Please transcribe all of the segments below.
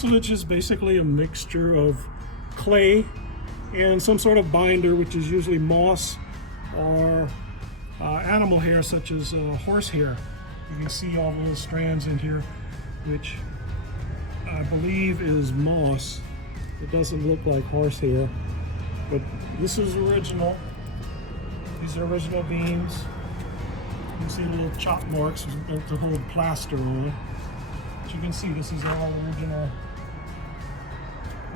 Mucilage is basically a mixture of clay and some sort of binder, which is usually moss or animal hair such as horse hair. You can see all the little strands in here, which I believe is moss. It doesn't look like horse hair, but this is original. These are original beams. You can see little chop marks to hold plaster on. But you can see this is all original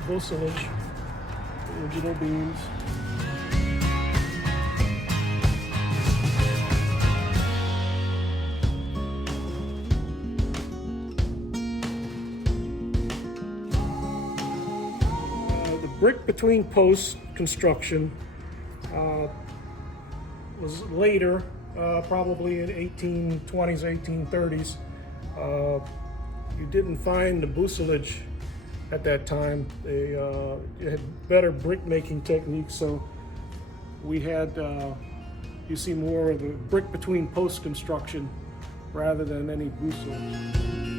mucilage, original beams. The brick between posts construction was later, probably in 1820s, 1830s. You didn't find the mucilage at that time. They had better brick making techniques, so we had, you see more of the brick between post construction rather than any mucilage.